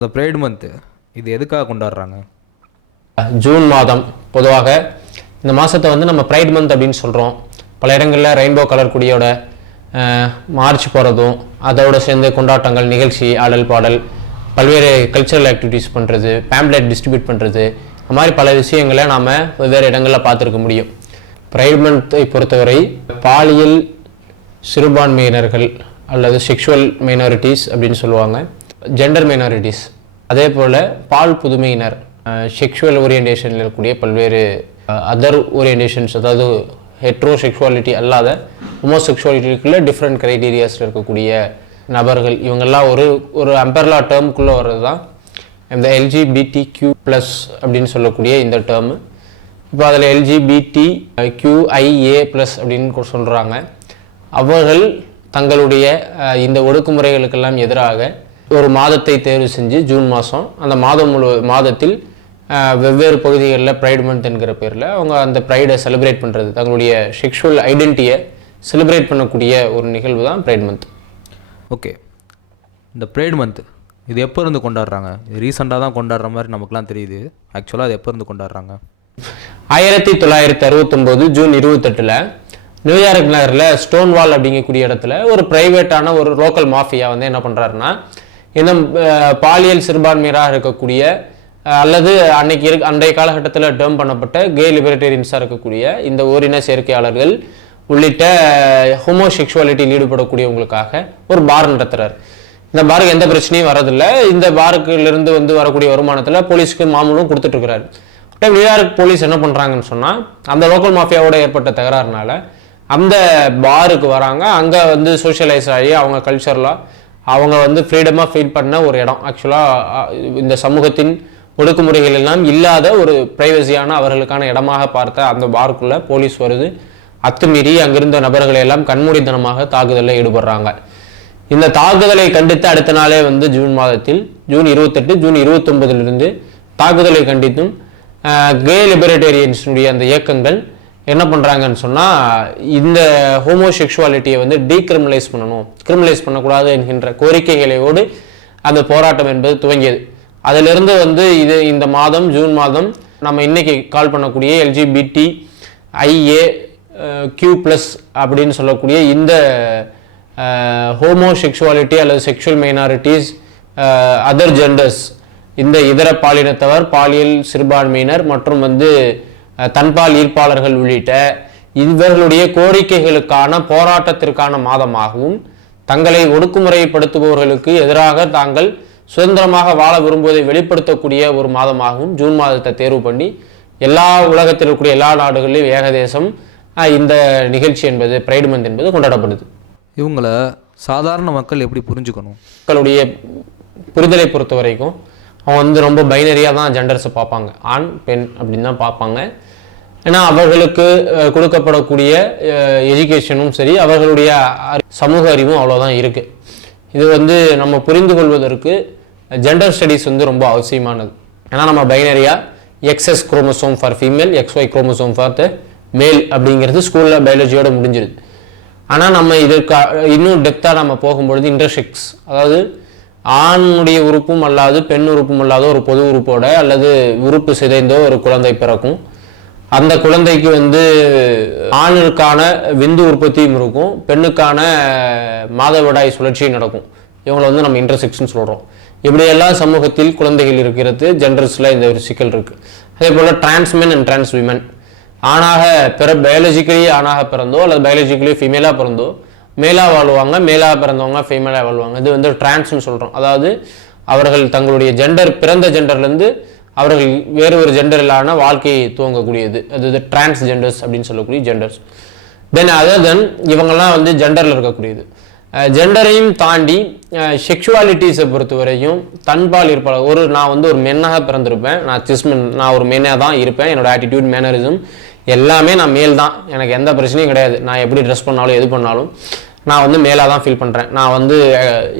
இந்த fried month இது எதுக்காக கொண்டாடுறாங்க? ஜூன் மாதம் பொதுவாக இந்த மாதத்தை வந்து நம்ம ப்ரைட் மந்த் அப்படின்னு சொல்கிறோம். பல இடங்களில் ரெயின்போ கலர் கொடியோட மார்ச் போகிறதும் அதோடு சேர்ந்து கொண்டாட்டங்கள், நிகழ்ச்சி, ஆடல் பாடல், பல்வேறு கல்ச்சரல் ஆக்டிவிட்டீஸ் பண்ணுறது, பேம்ப்ளெட் டிஸ்ட்ரிபியூட் பண்ணுறது, இந்த மாதிரி பல விஷயங்களை நாம் வெவ்வேறு இடங்களில் பார்த்துருக்க முடியும். ப்ரைட் மந்த்தை பொறுத்தவரை பாலியல் சிறுபான்மையினர்கள் அல்லது செக்ஷுவல் மைனாரிட்டிஸ் அப்படின்னு சொல்லுவாங்க, ஜெண்டர் மைனாரிட்டிஸ், அதே போல் பால் புதுமையினர், செக்ஷுவல் ஓரியன்டேஷனில் இருக்கக்கூடிய பல்வேறு அதர் ஓரியன்டேஷன்ஸ், அதாவது ஹெட்ரோ செக்ஷுவாலிட்டி அல்லாத ஹோமோசெக்ஷுவாலிட்டிக்குள்ளே டிஃப்ரெண்ட் க்ரைட்டீரியாஸில் இருக்கக்கூடிய நபர்கள், இவங்கெல்லாம் ஒரு அம்பர்லா டேர்முக்குள்ளே வர்றது தான் இந்த LGBTQ+ அப்படின்னு சொல்லக்கூடிய இந்த டேர்மு. இப்போ அதில் LGBTQIA+ அப்படின்னு சொல்கிறாங்க. அவர்கள் தங்களுடைய இந்த ஒடுக்குமுறைகளுக்கெல்லாம் எதிராக ஒரு மாதத்தை தேர்வு செஞ்சு ஜூன் மாதம், அந்த மாதத்தில் வெவ்வேறு பகுதிகளில் ப்ரைட் மந்த் என்கிற பேரில் அவங்க அந்த ப்ரைடை செலிப்ரேட் பண்ணுறது, தங்களுடைய செக்ஷுவல் ஐடென்டிட்டியை செலிப்ரேட் பண்ணக்கூடிய ஒரு நிகழ்வு தான் ப்ரைட் மந்த். ஓகே, இந்த ப்ரைட் மந்த் இது எப்போ இருந்து கொண்டாடுறாங்க? இது ரீசெண்டாக தான் கொண்டாடுற மாதிரி நமக்குலாம் தெரியுது. ஆக்சுவலாக அது எப்போ இருந்து கொண்டாடுறாங்க? 1969 ஜூன் 28 நியூயார்க் நகரில் ஸ்டோன் வால் அப்படிங்கக்கூடிய இடத்துல ஒரு பிரைவேட்டான ஒரு லோக்கல் மாஃபியா வந்து என்ன பண்ணுறாருன்னா, இந்த பாலியல் சிறுபான்மையராக இருக்கக்கூடிய அல்லது அன்றைய காலகட்டத்தில் டேர்ம் பண்ணப்பட்ட கே லிபரேட்டரியன்ஸாக இருக்கக்கூடிய இந்த ஓரின சேர்க்கையாளர்கள் உள்ளிட்ட ஹோமோசெக்ஷுவாலிட்டியில் ஈடுபடக்கூடியவங்களுக்காக ஒரு பார் நடத்துகிறார். இந்த பாருக்கு எந்த பிரச்சனையும் வரதில்லை. இந்த பாருக்குலேருந்து வந்து வரக்கூடிய வருமானத்தில் போலீஸுக்கு மாமூலும் கொடுத்துட்ருக்கிறாரு. நியூயார்க் போலீஸ் என்ன பண்ணுறாங்கன்னு சொன்னால், அந்த லோக்கல் மாஃபியாவோட ஏற்பட்ட தகராறுனால அந்த பாருக்கு வராங்க. அங்கே வந்து சோஷியலைஸ் ஆகி அவங்க கல்ச்சரலாக அவங்க வந்து ஃப்ரீடமாக ஃபீல் பண்ண ஒரு இடம். ஆக்சுவலாக இந்த சமூகத்தின் ஒடுக்குமுறைகள் எல்லாம் இல்லாத ஒரு ப்ரைவசியான அவர்களுக்கான இடமாக பார்த்த அந்த பாருக்குள்ளே போலீஸ் வருது. அத்துமீறி அங்கிருந்த நபர்களை எல்லாம் கண்மூடித்தனமாக தாக்குதலில் ஈடுபடுறாங்க. இந்த தாக்குதலை கண்டித்து அடுத்த நாளே வந்து ஜூன் மாதத்தில் ஜூன் 28 ஜூன் 29 தாக்குதலை கண்டித்தும் கே லிபரேட்டரியன்ஸுடைய அந்த இயக்கங்கள் என்ன பண்ணுறாங்கன்னு சொன்னால், இந்த ஹோமோசெக்ஷுவாலிட்டியை வந்து டீக்ரிமினலைஸ் பண்ணணும், கிரிமினலைஸ் பண்ணக்கூடாது என்கின்ற கோரிக்கைகளோடு அந்த போராட்டம் என்பது துவங்கியது. அதிலிருந்து வந்து இந்த மாதம் ஜூன் மாதம் நம்ம இன்னைக்கு கால் பண்ணக்கூடிய LGBTIAQ+ அப்படின்னு சொல்லக்கூடிய இந்த ஹோமோசெக்ஷுவாலிட்டி அல்லது செக்ஷுவல் மைனாரிட்டிஸ், அதர் ஜெண்டர்ஸ், இந்த இதர பாலினத்தவர், பாலியல் சிறுபான்மையினர் மற்றும் வந்து தன்பால் ஈர்ப்பாளர்கள் உள்ளிட்ட இவர்களுடைய கோரிக்கைகளுக்கான போராட்டத்திற்கான மாதமாகவும், தங்களை ஒடுக்குமுறைப்படுத்துபவர்களுக்கு எதிராக தாங்கள் சுதந்திரமாக வாழ விரும்புவதை வெளிப்படுத்தக்கூடிய ஒரு மாதமாகவும் ஜூன் மாதத்தை தேர்வு பண்ணி எல்லா உலகத்தில் இருக்கக்கூடிய எல்லா நாடுகளிலும் ஏகதேசம் இந்த நிகழ்ச்சி என்பது ப்ரைட் மந்த் என்பது கொண்டாடப்படுது. இவங்களை சாதாரண மக்கள் எப்படி புரிஞ்சுக்கணும்? மக்களுடைய புரிதலை பொறுத்த வரைக்கும் அவங்க வந்து ரொம்ப பைனரியாக தான் ஜெண்டர்ஸை பார்ப்பாங்க, ஆண் பெண் அப்படின்னு தான் பார்ப்பாங்க. ஏன்னா அவர்களுக்கு கொடுக்கப்படக்கூடிய எஜுகேஷனும் சரி, அவர்களுடைய சமூக அறிவும் அவ்வளோதான் இருக்குது. இது வந்து நம்ம புரிந்து கொள்வதற்கு ஜெண்டர் ஸ்டடீஸ் வந்து ரொம்ப அவசியமானது. ஏன்னா நம்ம பைனரியாக XS chromosome for female, XY chromosome for the மேல் அப்படிங்கிறது ஸ்கூலில் பயாலஜியோடு முடிஞ்சிருது. ஆனால் நம்ம இதற்கு இன்னும் டெப்த்தாக நம்ம போகும்பொழுது இன்டர்செக்ஸ், அதாவது ஆணுடைய உறுப்பும் அல்லாது பெண் உறுப்பும் அல்லாத ஒரு பொது உறுப்போட அல்லது உறுப்பு சிதைந்தோ ஒரு குழந்தை பிறக்கும். அந்த குழந்தைக்கு வந்து ஆணுக்கான விந்து உற்பத்தியும் இருக்கும், பெண்ணுக்கான மாதவிடாய் சுழற்சியும் நடக்கும். இவங்களை வந்து நம்ம இன்டர்செக்ஷன் சொல்கிறோம். இப்படியெல்லாம் சமூகத்தில் குழந்தைகள் இருக்கிறது, ஜெண்டர்ஸில் இந்த ஒரு சிக்கல் இருக்குது. அதே போல் டிரான்ஸ்மென் அண்ட் டிரான்ஸ் விமன், ஆணாக பயாலஜிக்கலி ஆணாக பிறந்தோ அல்லது பயாலஜிக்கலி ஃபீமேலாக பிறந்தோ மேலாக வாழ்வாங்க, மேலாக பிறந்தவங்க ஃபீமேலாக வாழ்வாங்க. இது வந்து டிரான்ஸ்னு சொல்கிறோம். அதாவது அவர்கள் தங்களுடைய ஜெண்டர், பிறந்த ஜெண்டர்லேருந்து அவர்கள் வேறு ஒரு ஜெண்டரிலான வாழ்க்கையை துவங்கக்கூடியது, அது டிரான்ஸ்ஜெண்டர்ஸ் அப்படின்னு சொல்லக்கூடிய ஜெண்டர்ஸ். தென் இவங்கெல்லாம் வந்து ஜெண்டரில் இருக்கக்கூடியது. ஜெண்டரையும் தாண்டி செக்ஷுவாலிட்டிஸை பொறுத்த வரையும் தன்பால் இருப்பாள். நான் வந்து ஒரு மென்னாக பிறந்திருப்பேன், நான் ஒரு மென்னாக தான் இருப்பேன். என்னோட ஆட்டிடியூட், மேனரிசம் எல்லாமே நான் மேல் தான், எனக்கு எந்த பிரச்சனையும் கிடையாது. நான் எப்படி ட்ரெஸ் பண்ணாலும் எது பண்ணாலும் நான் வந்து மேலாக தான் ஃபீல் பண்ணுறேன். நான் வந்து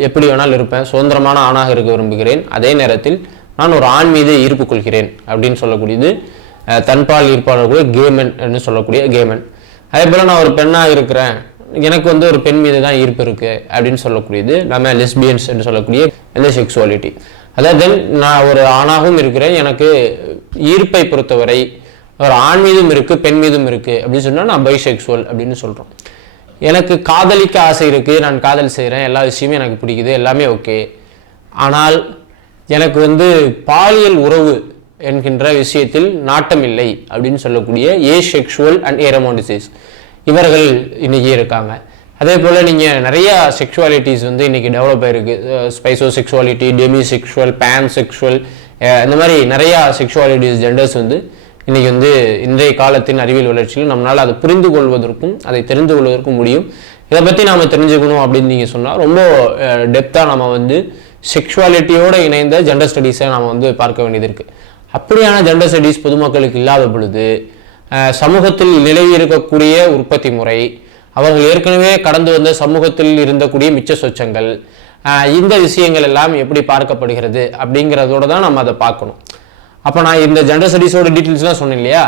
எப்படி வேணாலும் இருப்பேன், சுதந்திரமான ஆணாக இருக்க விரும்புகிறேன். அதே நேரத்தில் நான் ஒரு ஆண் மீது ஈர்ப்பு கொள்கிறேன் அப்படின்னு சொல்லக்கூடியது தன்பால் ஈர்ப்பாளர்களுடைய கேமன் என்று சொல்லக்கூடிய கேமன். அதே போல் நான் ஒரு பெண்ணாக இருக்கிறேன், எனக்கு வந்து ஒரு பெண் மீது தான் ஈர்ப்பு இருக்குது அப்படின்னு சொல்லக்கூடியது நம்ம லெஸ்பியன்ஸ் என்று சொல்லக்கூடிய இந்த செக்ஸுவாலிட்டி. அதாவது நான் ஒரு ஆணாகவும் இருக்கிறேன், எனக்கு ஈர்ப்பை பொறுத்தவரை ஒரு ஆண் மீதும் இருக்கு பெண் மீதும் இருக்கு அப்படின்னு சொன்னா நான் பைசெக்சுவல் அப்படின்னு சொல்றோம். எனக்கு காதலிக்க ஆசை இருக்கு, நான் காதல் செய்கிறேன், எல்லா விஷயமும் எனக்கு பிடிக்குது, எல்லாமே ஓகே. ஆனால் எனக்கு பாலியல் உறவு என்கின்ற விஷயத்தில் நாட்டம் இல்லை அப்படின்னு சொல்லக்கூடிய ஏசெக்சுவல் அண்ட் ஏரமோனிசிஸ் இவர்கள் இன்னைக்கு இருக்காங்க. அதே போல் நீங்கள் நிறைய செக்ஷுவாலிட்டிஸ் இன்னைக்கு டெவலப் ஆயிருக்கு. ஸ்பைசோ sexuality, demisexual, pansexual, இந்த மாதிரி நிறையா செக்ஷுவாலிட்டிஸ் ஜெண்டர்ஸ் இன்னைக்கு இன்றைய காலத்தின் அறிவியல் வளர்ச்சியில் நம்மளால் அதை புரிந்து கொள்வதற்கும் அதை தெரிந்து கொள்வதற்கும் முடியும். இதை பற்றி நாம் தெரிஞ்சுக்கணும் அப்படின்னு நீங்கள் சொன்னால் ரொம்ப டெப்த்தாக நம்ம செக்ஷுவாலிட்டியோடு இணைந்த ஜெண்டர் ஸ்டடீஸை நாம் பார்க்க வேண்டியது இருக்குது. அப்படியான ஜெண்டர் ஸ்டடீஸ் பொதுமக்களுக்கு இல்லாத பொழுது சமூகத்தில் நிலவி இருக்கக்கூடிய உற்பத்தி முறை, அவர்கள் ஏற்கனவே கடந்து வந்த சமூகத்தில் இருந்தக்கூடிய மிச்ச சொச்சங்கள், இந்த விஷயங்கள் எல்லாம் எப்படி பார்க்கப்படுகிறது அப்படிங்கிறதோட தான் நம்ம அதை பார்க்கணும். அப்போ நான் இந்த ஜெண்டர் ஸ்டடீஸோட டீட்டெயில்ஸ்லாம் சொன்னேன் இல்லையா,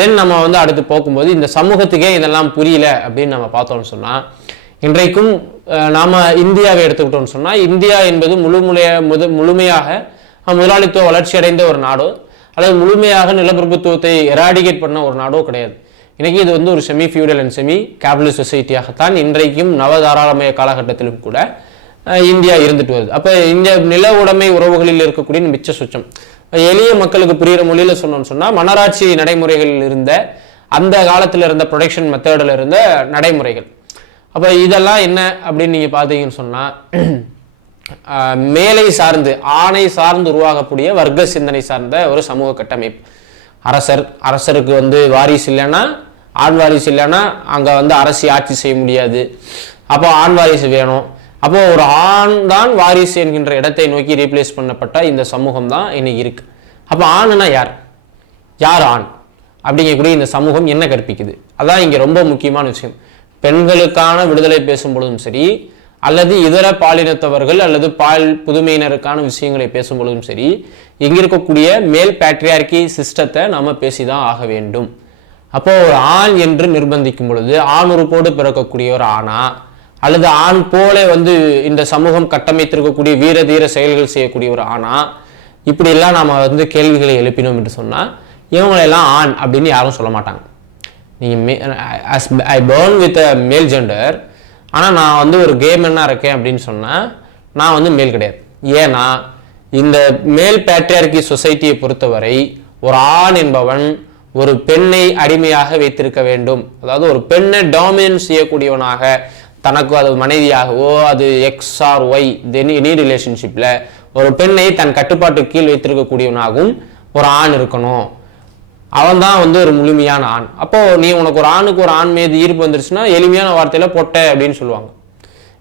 தென் நம்ம அடுத்து போகும்போது இந்த சமூகத்துக்கே இதெல்லாம் புரியல அப்படின்னு நம்ம பார்த்தோம்னு சொன்னால், இன்றைக்கும் நாம் இந்தியாவை எடுத்துக்கிட்டோம்னு சொன்னால், இந்தியா என்பது முழுமையாக முதலாளித்துவ வளர்ச்சி அடைந்த ஒரு நாடோ அல்லது முழுமையாக நிலப்பிரபுத்துவத்தை எராடிகேட் பண்ண ஒரு நாடோ கிடையாது. இன்னைக்கு இது ஒரு semi feudal and semi capitalist சொசைட்டியாகத்தான் இன்றைக்கும் நவதாராளமய காலகட்டத்திலும் கூட இந்தியா இருந்துட்டு வருது. அப்போ இந்த நில உடைமை உறவுகளில் இருக்கக்கூடிய மிச்ச சுச்சம் எளிய மக்களுக்கு புரிகிற மொழியில் சொன்னோம்னு சொன்னால், மன்னராட்சி நடைமுறைகளில் இருந்த அந்த காலத்தில் இருந்த ப்ரொடக்ஷன் மெத்தடில் இருந்த நடைமுறைகள். அப்போ இதெல்லாம் என்ன அப்படின்னு நீங்கள் பார்த்தீங்கன்னு சொன்னால், மேலை சார்ந்து ஆணை சார்ந்து உருவாகக்கூடிய வர்க்க சிந்தனை சார்ந்த ஒரு சமூக கட்டமைப்பு. அரசருக்கு வாரிசு இல்லைன்னா, ஆண் வாரிசு இல்லைன்னா அங்கே அரசி ஆட்சி செய்ய முடியாது. அப்போ ஆண் வாரிசு வேணும். அப்போ ஒரு ஆண் தான் வாரிசு என்கின்ற இடத்தை நோக்கி ரீப்ளேஸ் பண்ணப்பட்ட இந்த சமூகம் தான் இன்னைக்கு இருக்கு. அப்போ ஆணுனா யார், யார் ஆண் அப்படிங்கக்கூடிய இந்த சமூகம் என்ன கற்பிக்குது? அதான் இங்கே ரொம்ப முக்கியமான விஷயம். பெண்களுக்கான விடுதலை பேசும் பொழுதும் சரி, அல்லது இதர பாலினத்தவர்கள் அல்லது புதுமையினருக்கான விஷயங்களை பேசும் பொழுதும் சரி, இங்க இருக்கக்கூடிய மேல் பேட்ரியார்கி சிஸ்டத்தை நாம பேசிதான் ஆக வேண்டும். அப்போ ஒரு ஆண் என்று நிர்பந்திக்கும் பொழுது ஆண் உறுப்போடு பிறக்கக்கூடிய ஒரு ஆணா, அல்லது ஆண் போல இந்த சமூகம் கட்டமைத்திருக்கக்கூடிய வீர தீர செயல்கள் செய்யக்கூடிய ஒரு ஆணா, இப்படி எல்லாம் நாம கேள்விகளை எழுப்பினோம் என்று சொன்னா, இவங்களெல்லாம் ஆண் அப்படின்னு யாரும் சொல்ல மாட்டாங்க. நீங்க ஐ பர்ன் வித் அ மேல் ஜெண்டர், ஆனால் நான் ஒரு கேமன்னாக இருக்கேன் அப்படின்னு சொன்னால் நான் மேல் கிடையாது. ஏன்னா இந்த மேல் பேட்ரியார்கி சொசைட்டியை பொறுத்தவரை ஒரு ஆண் என்பவன் ஒரு பெண்ணை அடிமையாக வைத்திருக்க வேண்டும். அதாவது ஒரு பெண்ணை டாமினன்ஸ் செய்யக்கூடியவனாக, தனக்கு அது மனைவியாகவோ அது எக்ஸ் ஆர் ஒய் எனி ரிலேஷன்ஷிப்பில் ஒரு பெண்ணை தன் கட்டுப்பாட்டு கீழ் வைத்திருக்கக்கூடியவனாகவும் ஒரு ஆண் இருக்கணும். அவன் தான் ஒரு முழுமையான ஆண். அப்போ நீ உனக்கு ஒரு ஆணுக்கு ஒரு ஆண் மீது ஈர்ப்பு வந்துருச்சுன்னா எளிமையான வார்த்தையில பொட்டை அப்படின்னு சொல்லுவாங்க.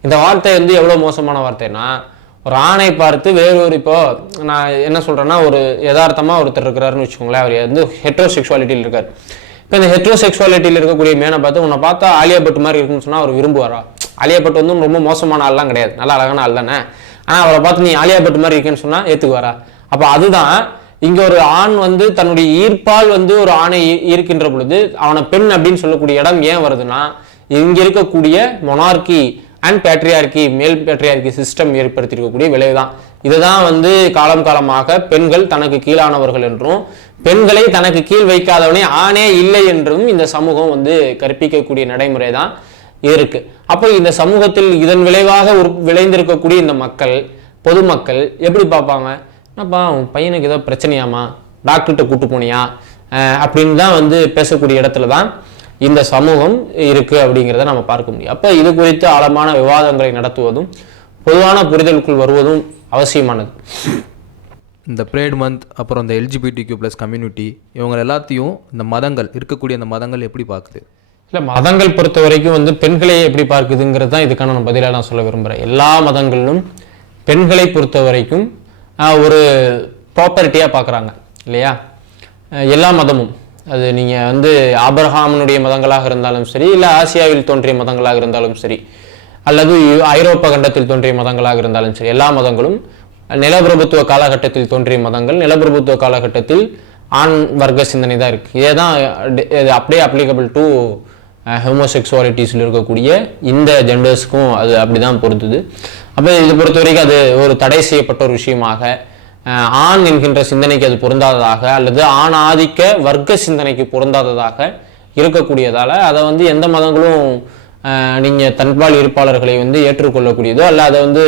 இந்த வார்த்தை எவ்வளவு மோசமான வார்த்தைன்னா, ஒரு ஆணை பார்த்து வேறொரு, இப்போ நான் என்ன சொல்றேன்னா, ஒரு யதார்த்தமா ஒருத்தர் இருக்கிறாருன்னு வச்சுக்கோங்களேன், அவர் ஹெட்ரோசெக்சுவாலிட்டியில் இருக்காரு. இப்போ இந்த ஹெட்ரோசெக்சுவாலிட்டியில் இருக்கக்கூடிய மேனை பார்த்து உன்னை பார்த்தா ஆலியா பட் மாதிரி இருக்குன்னு சொன்னா அவர் விரும்புவாரா? ஆலியா பட் ரொம்ப மோசமான ஆள்லாம் கிடையாது, நல்லா அழகான ஆள் தானே. ஆனா அவரை பார்த்து நீ ஆலியா பட் மாதிரி இருக்குன்னு சொன்னா ஏத்துக்குவாரா? அப்ப அதுதான் இங்க ஒரு ஆண் தன்னுடைய ஈர்ப்பால் ஒரு ஆணை ஈர்க்கின்ற பொழுது அவனை பெண் அப்படின்னு சொல்லக்கூடிய இடம் ஏன் வருதுன்னா, இங்க இருக்கக்கூடிய மொனார்கி அண்ட் பேட்ரியார்கி, மேல் பேட்ரியார்கி சிஸ்டம் ஏற்படுத்தியிருக்கக்கூடிய விளைவுதான். இதுதான் காலம் காலமாக பெண்கள் தனக்கு கீழானவர்கள் என்றும், பெண்களை தனக்கு கீழ் வைக்காதவனே ஆணே இல்லை என்றும் இந்த சமூகம் கற்பிக்கக்கூடிய நடைமுறை தான் இருக்கு. அப்போ இந்த சமூகத்தில் இதன் விளைவாக விளைந்திருக்கக்கூடிய இந்த மக்கள், பொதுமக்கள் எப்படி பார்ப்பாங்க? என்னப்பா உன் பையனுக்கு ஏதோ பிரச்சனையாமா, டாக்டர்கிட்ட கூட்டு போனியா அப்படின்னு தான் பேசக்கூடிய இடத்துல தான் இந்த சமூகம் இருக்கு அப்படிங்கிறத நம்ம பார்க்க முடியும். அப்போ இது குறித்து ஆழமான விவாதங்களை நடத்துவதும் பொதுவான புரிதலுக்குள் வருவதும் அவசியமானது. இந்த ப்ரேட் மந்த், அப்புறம் இந்த LGBTQ+ கம்யூனிட்டி, இவங்க எல்லாத்தையும் இந்த மதங்கள் இருக்கக்கூடிய அந்த மதங்கள் எப்படி பார்க்குது? இல்லை, மதங்கள் பொறுத்த வரைக்கும் பெண்களை எப்படி பார்க்குதுங்கிறது தான் இதுக்கான நான் பதிலாக நான் சொல்ல விரும்புகிறேன். எல்லா மதங்களிலும் பெண்களை பொறுத்த வரைக்கும் ஒரு ப்ராப்பர்ட்டியாக பார்க்குறாங்க இல்லையா? எல்லா மதமும், அது நீங்கள் ஆபிரகாமனுடைய மதங்களாக இருந்தாலும் சரி, இல்லை ஆசியாவில் தோன்றிய மதங்களாக இருந்தாலும் சரி, அல்லது ஐரோப்பா கண்டத்தில் தோன்றிய மதங்களாக இருந்தாலும் சரி, எல்லா மதங்களும் நிலப்பிரபுத்துவ காலகட்டத்தில் தோன்றிய மதங்கள், நிலப்பிரபுத்துவ காலகட்டத்தில் ஆண் வர்க்க சிந்தனை தான் இருக்குது. இதே தான் அப்படியே அப்ளிகபிள் டு ஹோமோசெக்சுவாலிட்டிஸில் இருக்கக்கூடிய இந்த ஜெண்டர்ஸுக்கும் அது அப்படி தான் பொறுத்துது. அப்போ இது பொறுத்த வரைக்கும் அது ஒரு தடை செய்யப்பட்ட ஒரு விஷயமாக ஆண் என்கின்ற சிந்தனைக்கு அது பொருந்தாததாக அல்லது ஆண் ஆதிக்க வர்க்க சிந்தனைக்கு பொருந்தாததாக இருக்கக்கூடியதால அதை வந்து எந்த மதங்களும் நீங்கள் தன்பால் இருப்பாளர்களை வந்து ஏற்றுக்கொள்ளக்கூடியதோ அல்ல அதை வந்து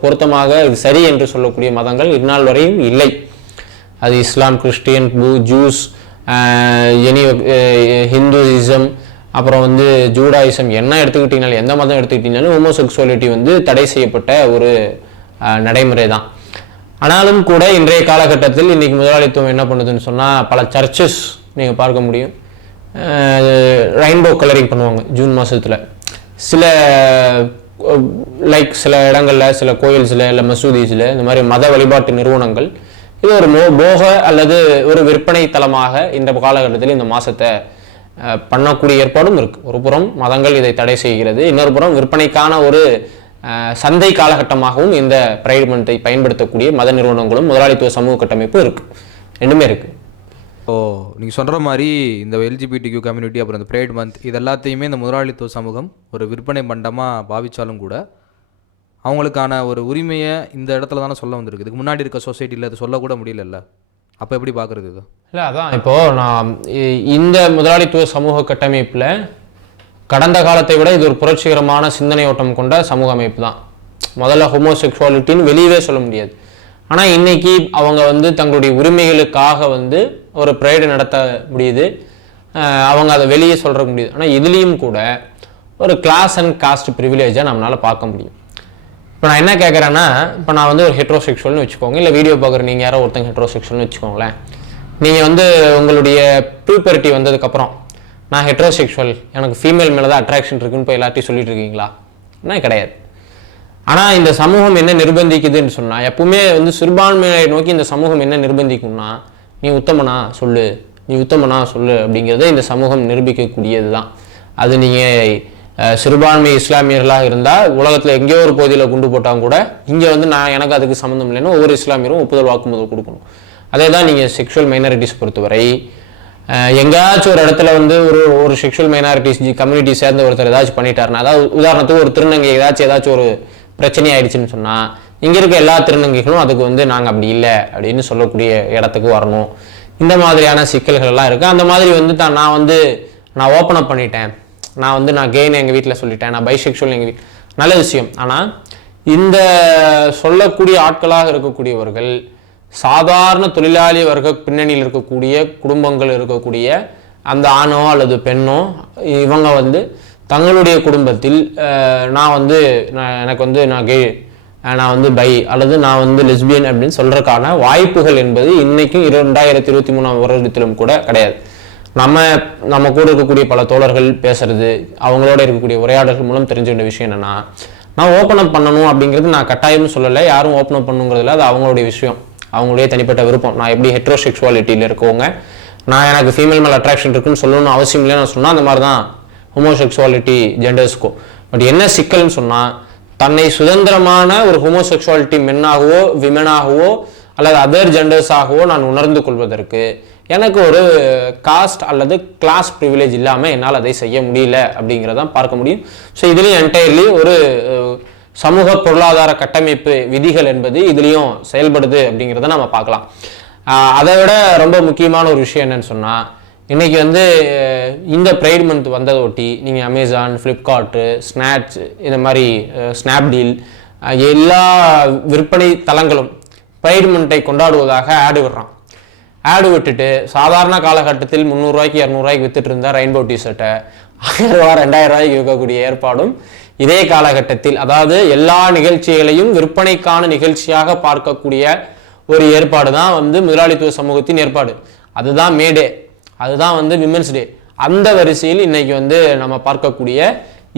பொருத்தமாக இது சரி என்று சொல்லக்கூடிய மதங்கள் இந்நாள் வரையும் இல்லை. அது இஸ்லாம், கிறிஸ்டியன், ஜூஸ், ஹிந்துயிசம், அப்புறம் வந்து ஜூடாயிசம், என்ன எடுத்துக்கிட்டீங்கனாலும் எந்த மதம் எடுத்துக்கிட்டீங்கனாலும் ஹோமோசெக்சுவாலிட்டி வந்து தடை செய்யப்பட்ட ஒரு நடைமுறை தான். ஆனாலும் கூட இன்றைய காலகட்டத்தில் இன்னைக்கு முதலாளித்துவம் என்ன பண்ணுதுன்னு சொன்னால் பல சர்ச்சஸ் நீங்கள் பார்க்க முடியும். ரெயின்போ கலரிங் பண்ணுவாங்க ஜூன் மாதத்தில். சில சில இடங்களில், சில கோயில்ஸில், இல்லை மசூதிஸில், இந்த மாதிரி மத வழிபாட்டு நிறுவனங்கள் இது ஒரு போக அல்லது ஒரு விற்பனை தளமாக இந்த காலகட்டத்தில் இந்த மாதத்தை பண்ணக்கூடிய ஏற்பாடும் இருக்குது. ஒரு புறம் மதங்கள் இதை தடை செய்கிறது, இன்னொரு புறம் விற்பனைக்கான ஒரு சந்தை காலகட்டமாகவும் இந்த பிரைட் மந்த்தை பயன்படுத்தக்கூடிய மத நிறுவனங்களும் முதலாளித்துவ சமூக கட்டமைப்பும் இருக்குது. ரெண்டுமே இருக்குது. ஸோ நீங்கள் சொல்கிற மாதிரி இந்த எல்ஜிபிடிக்யூ கம்யூனிட்டி அப்புறம் இந்த பிரைட் மந்த் இது எல்லாத்தையுமே இந்த முதலாளித்துவ சமூகம் ஒரு விற்பனை மண்டமாக பாவித்தாலும் கூட அவங்களுக்கான ஒரு உரிமையை இந்த இடத்துல தானே சொல்ல வந்திருக்கு. இதுக்கு முன்னாடி இருக்க சொசைட்டியில் அது சொல்லக்கூட முடியல. அப்போ எப்படி பார்க்குறது இது? இல்லை, அதான் இப்போது நான் இந்த முதலாளித்துவ சமூக கட்டமைப்பில் கடந்த காலத்தை விட இது ஒரு புரட்சிகரமான சிந்தனை ஓட்டம் கொண்ட சமூக அமைப்பு தான். முதல்ல ஹோமோசெக்சுவாலிட்டின்னு வெளியவே சொல்ல முடியாது. ஆனால் இன்னைக்கு அவங்க வந்து தங்களுடைய உரிமைகளுக்காக வந்து ஒரு ப்ரைடு நடத்த முடியுது, அவங்க அதை வெளியே சொல்கிற முடியுது. ஆனால் இதுலேயும் கூட ஒரு கிளாஸ் அண்ட் காஸ்ட் ப்ரிவிலேஜை நம்மளால் பார்க்க முடியும். இப்போ நான் என்ன கேட்குறேன்னா, இப்போ நான் வந்து ஒரு ஹெட்ரோசெக்சுவல்னு வச்சுக்கோங்க, இல்லை வீடியோ பார்க்குற நீங்கள் யாரோ ஒருத்தங்க ஹெட்ரோசெக்சுவல்னு வச்சுக்கோங்களேன். நீங்கள் வந்து உங்களுடைய பியூபரிட்டி வந்ததுக்கப்புறம் நான் ஹெட்ரோசெக்சுவல், எனக்கு ஃபீமேல் மேலே தான் அட்ராக்ஷன் இருக்குன்னு போய் எல்லாத்தையும் சொல்லிட்டு இருக்கீங்களா? என்ன கிடையாது. ஆனால் இந்த சமூகம் என்ன நிர்பந்திக்குதுன்னு சொன்னால், எப்பவுமே வந்து சிறுபான்மையை நோக்கி இந்த சமூகம் என்ன நிர்பந்திக்கும்னா, நீ உத்தமனா சொல்லு, நீ உத்தமனா சொல்லு அப்படிங்கிறத இந்த சமூகம் நிரூபிக்கக்கூடியது தான். அது நீங்கள் சிறுபான்மை இஸ்லாமியர்களாக இருந்தால் உலகத்தில் எங்கேயோ ஒரு பகுதியில் குண்டு போட்டால் கூட இங்கே வந்து நான் எனக்கு அதுக்கு சம்மந்தம் இல்லைன்னா ஒவ்வொரு இஸ்லாமியரும் ஒப்புதல் வாக்குமூலம் கொடுக்கணும். அதே தான் நீங்கள் செக்ஷுவல் மைனாரிட்டிஸ் பொறுத்தவரை எங்கேயாச்சும் ஒரு இடத்துல வந்து ஒரு செக்ஷுவல் மைனாரிட்டிஸ் கம்யூனிட்டி சேர்ந்த ஒருத்தர் ஏதாச்சும் பண்ணிட்டாருன்னா, அதாவது உதாரணத்துக்கு ஒரு திருநங்கை ஏதாச்சும் ஒரு பிரச்சனை ஆயிடுச்சுன்னு சொன்னால் இங்கே இருக்க எல்லா திருநங்கைகளும் அதுக்கு வந்து நாங்கள் அப்படி இல்லை அப்படின்னு சொல்லக்கூடிய இடத்துக்கு வரணும். இந்த மாதிரியான சிக்கல்கள் எல்லாம் இருக்குது. அந்த மாதிரி வந்து நான் ஓப்பன் அப் பண்ணிட்டேன், நான் கெயின் எங்கள் வீட்டில் சொல்லிட்டேன், நான் பைசெக்சுவல் எங்கள் வீட்டில், நல்ல விஷயம். ஆனால் இந்த சொல்லக்கூடிய ஆட்களாக இருக்கக்கூடியவர்கள் சாதாரண தொழிலாளி வர்க்க பின்னணியில் இருக்கக்கூடிய குடும்பங்கள் இருக்கக்கூடிய அந்த ஆணோ அல்லது பெண்ணோ இவங்க வந்து தங்களுடைய குடும்பத்தில் நான் கே, நான் வந்து பை அல்லது நான் வந்து லெஸ்பியன் அப்படின்னு சொல்றதுக்கான வாய்ப்புகள் என்பது இன்னைக்கும் 2023 வருடத்திலும் கூட கிடையாது. நம்ம கூட இருக்கக்கூடிய பல தோழர்கள் பேசுறது, அவங்களோட இருக்கக்கூடிய உரையாடல்கள் மூலம் தெரிஞ்சுக்கிட்ட விஷயம் என்னன்னா, நான் ஓப்பன் அப் பண்ணணும் அப்படிங்கிறது நான் கட்டாயம்னு சொல்லலை, யாரும் ஓப்பன் அப் பண்ணுங்கிறதுல அது அவங்களுடைய விஷயம், அவங்களுடைய தனிப்பட்ட விருப்பம். நான் எப்படி ஹெட்ரோசெக்சுவாலிட்டியில் இருக்கவங்க எனக்கு ஃபீமேல் மேல் அட்ராக்ஷன் இருக்குன்னு சொல்லணும்னு அவசியம் இல்லைன்னு நான் சொன்னால் அந்த மாதிரி தான் ஹோமோசெக்சுவாலிட்டி ஜெண்டர்ஸ்க்கும். பட் என்ன சிக்கல்னு சொன்னால், தன்னை சுதந்திரமான ஒரு ஹோமோசெக்சுவாலிட்டி மென்னாகவோ விமெனாகவோ அல்லது அதர் ஜெண்டர்ஸாகவோ நான் உணர்ந்து கொள்வதற்கு எனக்கு ஒரு காஸ்ட் அல்லது கிளாஸ் ப்ரிவிலேஜ் இல்லாமல் என்னால் அதை செய்ய முடியல அப்படிங்கிறதான் பார்க்க முடியும். ஸோ இதுலேயும் என்டையர்லி ஒரு சமூக பொருளாதார கட்டமைப்பு விதிகள் என்பது இதுலேயும் செயல்படுது அப்படிங்கிறத நம்ம பார்க்கலாம். அதை விட ரொம்ப முக்கியமான ஒரு விஷயம் என்னன்னு சொன்னால், இன்றைக்கி வந்து இந்த ப்ரைட் மந்த் வந்ததை ஒட்டி நீங்கள் அமேசான், ஃப்ளிப்கார்ட்டு, ஸ்னாட்ச், இந்த மாதிரி ஸ்னாப்டீல் எல்லா விற்பனை தளங்களும் ப்ரைட் மந்த்தை கொண்டாடுவதாக ஆடு விடுறான். ஆடு விட்டுட்டு சாதாரண காலகட்டத்தில் 300 ரூபாய்க்கு 200 ரூபாய்க்கு வித்துட்டு இருந்தால் ரெயின்போ டிஷர்ட்டை 1000 ரூபா 2000 ரூபாய்க்கு விற்கக்கூடிய ஏற்பாடும் இதே காலகட்டத்தில், அதாவது எல்லா நிகழ்ச்சிகளையும் விற்பனைக்கான நிகழ்ச்சியாக பார்க்கக்கூடிய ஒரு ஏற்பாடு தான் வந்து முதலாளித்துவ சமூகத்தின் ஏற்பாடு. அதுதான் மேடே, அதுதான் வந்து விமென்ஸ் டே. அந்த வரிசையில் இன்னைக்கு வந்து நம்ம பார்க்கக்கூடிய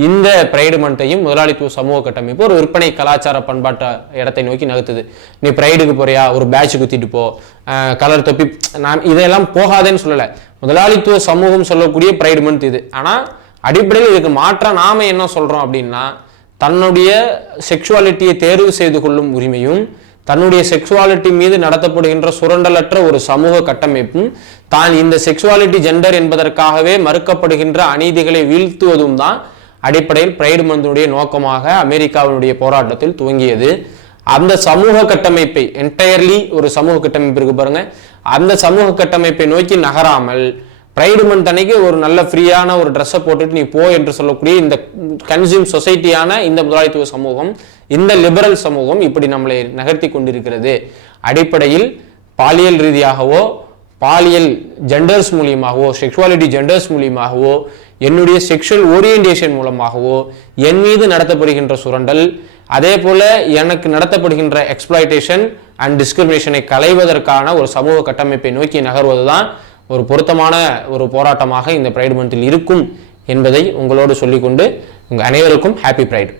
இந்த ப்ரைடு மந்த்தையும் முதலாளித்துவ சமூக கட்டமைப்பு ஒரு விற்பனை கலாச்சார பண்பாட்டு இடத்தை நோக்கி நகர்த்துது. நீ ப்ரைடுக்கு போறியா, ஒரு பேட்ச் குத்திட்டு போ, கலர் தொப்பி, நான் இதெல்லாம் போகாதேன்னு சொல்லலை. முதலாளித்துவ சமூகம் சொல்லக்கூடிய ப்ரைடு மந்த் இது. ஆனால் அடிப்படையில் இதுக்கு மாற்ற நாம என்ன சொல்றோம் அப்படின்னா, தன்னுடைய செக்ஷுவாலிட்டியை தேர்வு செய்து கொள்ளும் உரிமையும் தன்னுடைய செக்ஷுவாலிட்டி மீது நடத்தப்படுகின்ற சுரண்டலற்ற ஒரு சமூக கட்டமைப்பும் தான் இந்த செக்ஷுவாலிட்டி ஜெண்டர் என்பதற்காகவே மறுக்கப்படுகின்ற அநீதிகளை வீழ்த்துவதும் தான் அடிப்படையில் ப்ரைடு மந்த்துடைய நோக்கமாக அமெரிக்காவினுடைய போராட்டத்தில் துவங்கியது. அந்த சமூக கட்டமைப்பை என்டையர்லி ஒரு சமூக கட்டமைப்பு இருக்கு பாருங்க, அந்த சமூக கட்டமைப்பை நோக்கி நகராமல் பிரைடு மந்த் அன்னைக்கு ஒரு நல்ல ஃப்ரீயான ஒரு ட்ரெஸ்ஸை போட்டுட்டு நீ போ என்று சொல்லக்கூடிய இந்த கன்சியூம் சொசைட்டியான இந்த முதலாளித்துவ சமூகம், இந்த லிபரல் சமூகம் இப்படி நம்மளை நகர்த்தி கொண்டிருக்கிறது. அடிப்படையில் பாலியல் ரீதியாகவோ பாலியல் ஜெண்டர்ஸ் மூலியமாகவோ செக்ஷுவாலிட்டி ஜெண்டர்ஸ் மூலியமாகவோ என்னுடைய செக்ஷுவல் ஓரியன்டேஷன் மூலமாகவோ என் மீது நடத்தப்படுகின்ற சுரண்டல், அதே போல எனக்கு நடத்தப்படுகின்ற எக்ஸ்ப்ளாய்டேஷன் அண்ட் டிஸ்கிரிமினேஷனை களைவதற்கான ஒரு சமூக கட்டமைப்பை நோக்கி நகர்வதுதான் ஒரு பொருத்தமான ஒரு போராட்டமாக இந்த பிரைடு மந்தில் இருக்கும் என்பதை உங்களோடு சொல்லிக்கொண்டு உங்கள் அனைவருக்கும் ஹாப்பி பிரைடு.